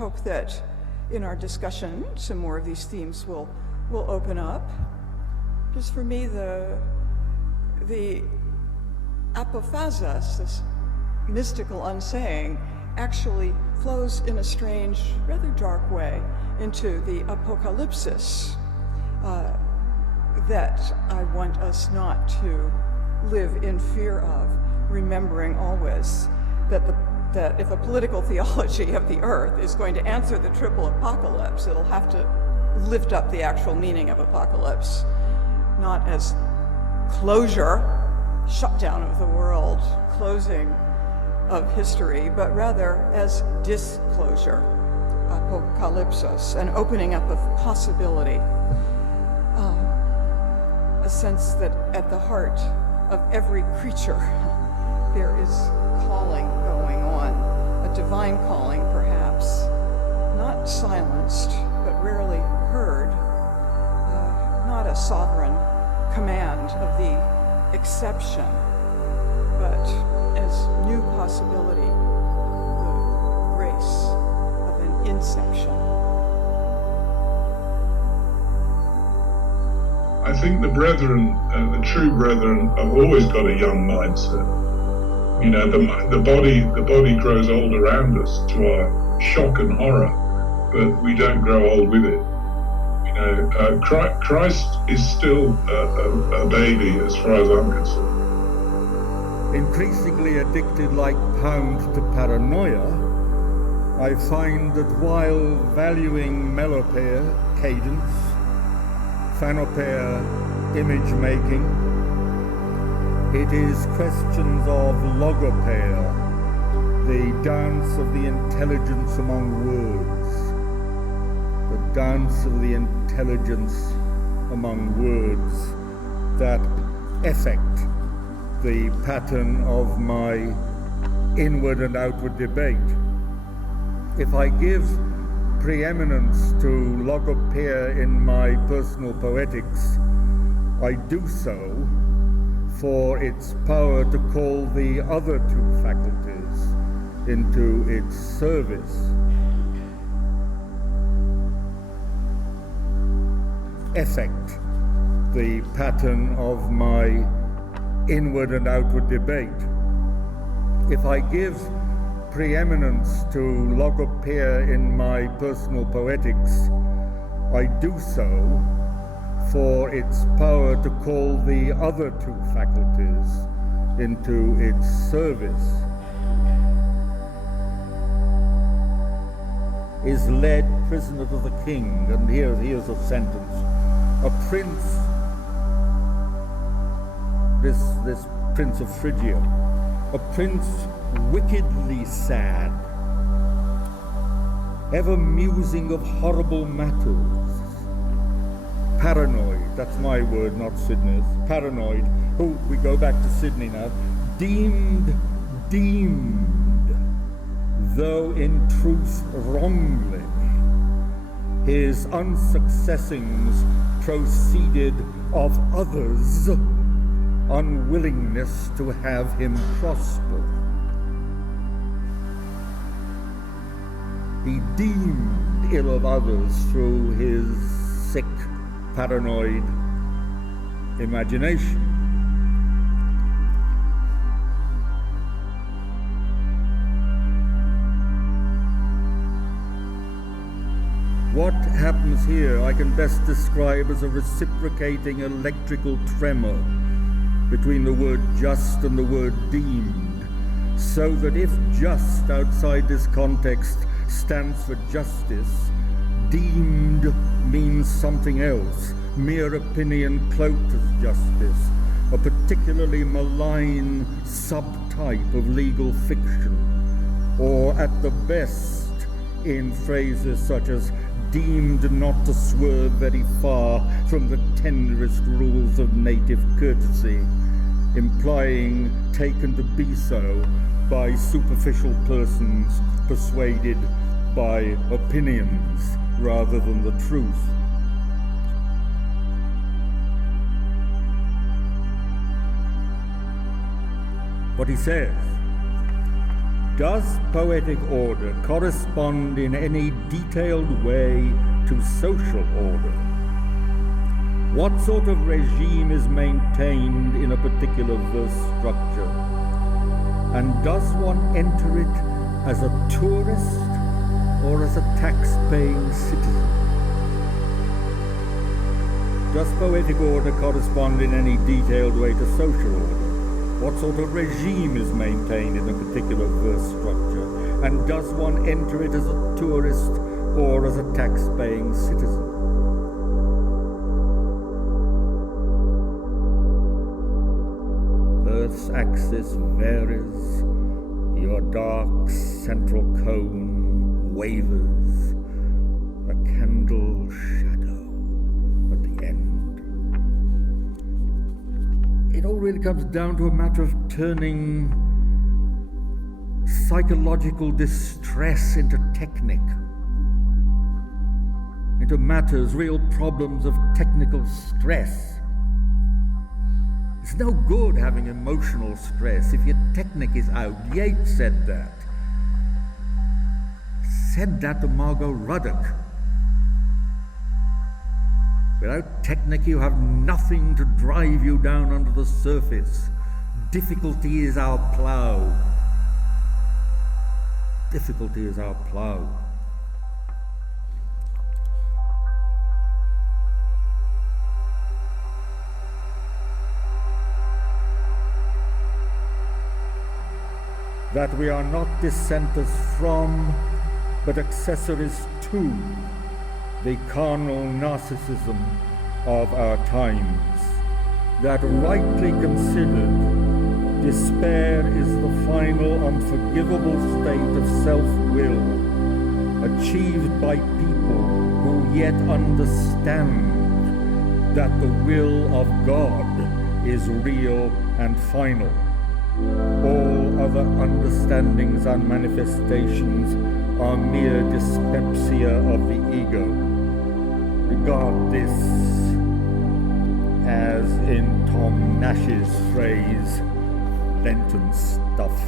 hope that in our discussion, some more of these themes will open up. Because for me, the apophasis, this mystical unsaying, actually flows in a strange, rather dark way into the apocalypsis that I want us not to live in fear of, remembering always that if a political theology of the earth is going to answer the triple apocalypse, it'll have to lift up the actual meaning of apocalypse, not as closure, shutdown of the world, closing of history, but rather as disclosure, apocalypsis, an opening up of possibility, a sense that at the heart of every creature there is calling going on, a divine calling perhaps, not silenced, but rarely heard, not a sovereign command of the exception, but as new possibility, the grace of an inception. I think the brethren, the true brethren, have always got a young mindset. You know, the body grows old around us to our shock and horror, but we don't grow old with it. You know, Christ is still a baby as far as I'm concerned. Increasingly addicted like Pound to paranoia, I find that while valuing Melopeia, cadence, Phanopeia, image making, it is questions of Logopeia, the dance of the intelligence among words, the dance of the intelligence among words that affect the pattern of my inward and outward debate. If I give preeminence to Logopeia in my personal poetics, I do so for its power to call the other two faculties into its service. Affect the pattern of my inward and outward debate. If I give preeminence to Logopeia in my personal poetics, I do so for its power to call the other two faculties into its service. Is led prisoner to the king, and here's a sentence. A prince, this prince of Phrygia, a prince wickedly sad, ever musing of horrible matters, paranoid, that's my word, not Sidney's, paranoid, who, we go back to Sydney now, deemed, though in truth wrongly, his unsuccessings proceeded of others' unwillingness to have him prosper. He deemed ill of others through his sick, paranoid imagination. What happens here I can best describe as a reciprocating electrical tremor between the word just and the word deemed, so that if just outside this context stands for justice, deemed means something else, mere opinion cloaked as justice, a particularly malign subtype of legal fiction, or at the best in phrases such as deemed not to swerve very far from the tenderest rules of native courtesy, implying taken to be so by superficial persons persuaded by opinions rather than the truth. What he says, Does poetic order correspond in any detailed way to social order? What sort of regime is maintained in a particular verse structure? And does one enter it as a tourist or as a tax-paying citizen? Does poetic order correspond in any detailed way to social order? What sort of regime is maintained in a particular verse structure? And does one enter it as a tourist or as a tax-paying citizen? Earth's axis varies, your dark central cone wavers, a candle shadow at the end. It all really comes down to a matter of turning psychological distress into technique, into matters, real problems of technical stress. It's no good having emotional stress if your technique is out. Yeats said that. Said that to Margot Ruddock. Without technique, you have nothing to drive you down under the surface. Difficulty is our plough. Difficulty is our plough. That we are not dissenters from, but accessories to, the carnal narcissism of our times. That rightly considered, despair is the final unforgivable state of self-will, achieved by people who yet understand that the will of God is real and final. All other understandings and manifestations are mere dyspepsia of the ego. Regard this as, in Tom Nash's phrase, Lenten stuff.